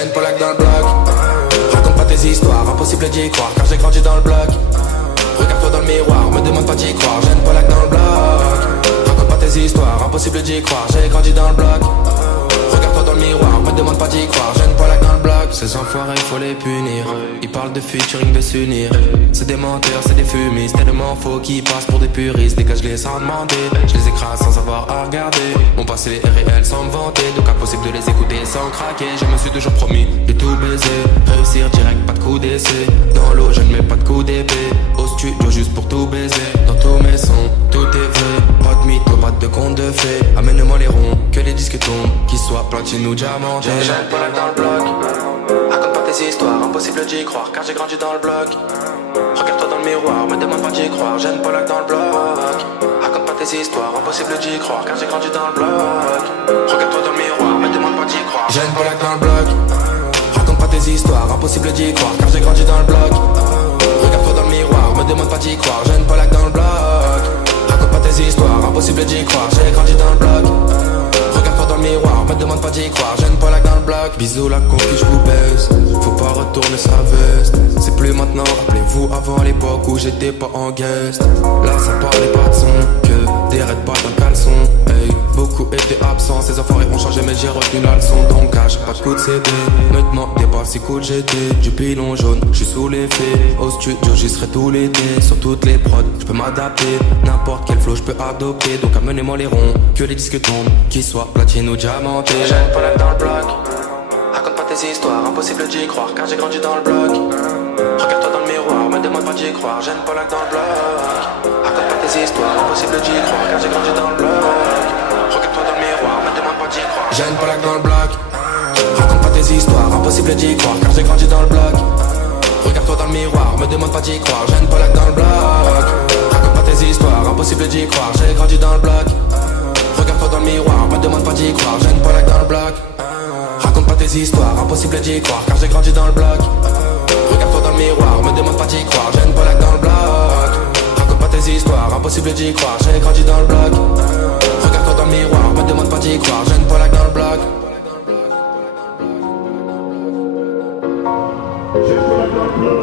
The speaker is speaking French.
J'ai une Polac dans le bloc. Raconte pas tes histoires, impossible d'y croire car j'ai grandi dans le bloc. Regarde-toi dans le miroir, me demande pas d'y croire. J'ai une Polac dans le bloc. Raconte pas tes histoires, impossible d'y croire. J'ai grandi dans le bloc. Regarde-toi dans le miroir, me demande pas d'y croire. J'ai une Polac dans le bloc. Ces enfoirés, faut les punir. Ils parlent de featuring, de s'unir. C'est des menteurs, c'est des fumistes. Tellement faux qu'ils passent pour des puristes. Dégage-les sans demander. Je les écrase sans avoir à regarder. Mon passé est réel sans me vanter. Donc impossible de les écouter sans craquer. Je me suis toujours promis de tout baiser. Réussir direct, pas de coup d'essai. Dans l'eau, je ne mets pas de coup d'épée. Au studio juste pour tout baiser. Dans tous mes sons, tout est vrai. Pas de mytho, pas de conte de fées. Amène-moi les ronds, que les disques tombent. Qu'ils soient platine ou diamantés. J'ai une Polac dans le bloc. Raconte pas tes histoires, impossible d'y croire car j'ai grandi dans le bloc. Regarde-toi dans le miroir, me demande pas d'y croire. J'ai une Polac dans le bloc. Raconte pas tes histoires, impossible d'y croire car j'ai grandi dans le bloc. Regarde-toi dans le miroir, me demande pas d'y croire. J'ai une Polac dans le bloc. Raconte pas tes histoires, impossible d'y croire car j'ai grandi dans le bloc. Regarde-toi dans le miroir, me demande pas d'y croire. J'ai une Polac dans le bloc. Raconte pas tes histoires, impossible d'y croire. J'ai grandi dans le bloc. Regarde-toi dans le miroir, me demande pas d'y croire. J'ai une Polac dans le bloc. Bisous la conquille, je vous baise. Faut pas retourner sa veste. C'est plus maintenant, rappelez-vous avant l'époque où j'étais pas en guest. Là ça parlait pas de son, que des raids pas dans le caleçon. Hey, beaucoup étaient absents, ces enfoirés ont changé mais j'ai retenu la leçon. Donc cache pas de coup de CD, ne te demandez pas si cool j'étais. Du pilon jaune, je suis sous l'effet. Au studio j'y serai tout l'été. Sur toutes les prods, je peux m'adapter. N'importe quel flow je peux adopter. Donc amenez-moi les ronds, que les disques tombent. Qu'ils soient platine ou diamantés. J'ai une Polac dans le bloc. Raconte pas tes histoires, impossible d'y croire car j'ai grandi dans le bloc. Regarde-toi dans le miroir, me demande pas d'y croire. J'ai une Polac dans le bloc. Raconte pas tes histoires, impossible d'y croire car j'ai grandi dans le bloc. Regarde-toi dans le miroir, me demande pas d'y croire. J'ai une Polac dans le bloc. Raconte pas tes histoires, impossible d'y croire car j'ai grandi dans le bloc. Regarde-toi dans le miroir, me demande pas d'y croire. J'ai une Polac dans le bloc. Raconte pas tes histoires, impossible d'y croire. J'ai grandi dans le bloc. Regarde-toi dans le miroir, me demande pas d'y croire. J'ai une Polac dans le bloc. Raconte pas tes histoires, impossible d'y croire car j'ai grandi dans le bloc. Regarde-toi dans le miroir, me demande pas d'y croire. J'ai une Polac dans le bloc. Raconte pas tes histoires, impossible d'y croire. J'ai grandi dans le bloc. Regarde-toi dans le miroir, me demande pas d'y croire. J'ai une Polac dans le bloc. J'ai une Polac dans le bloc.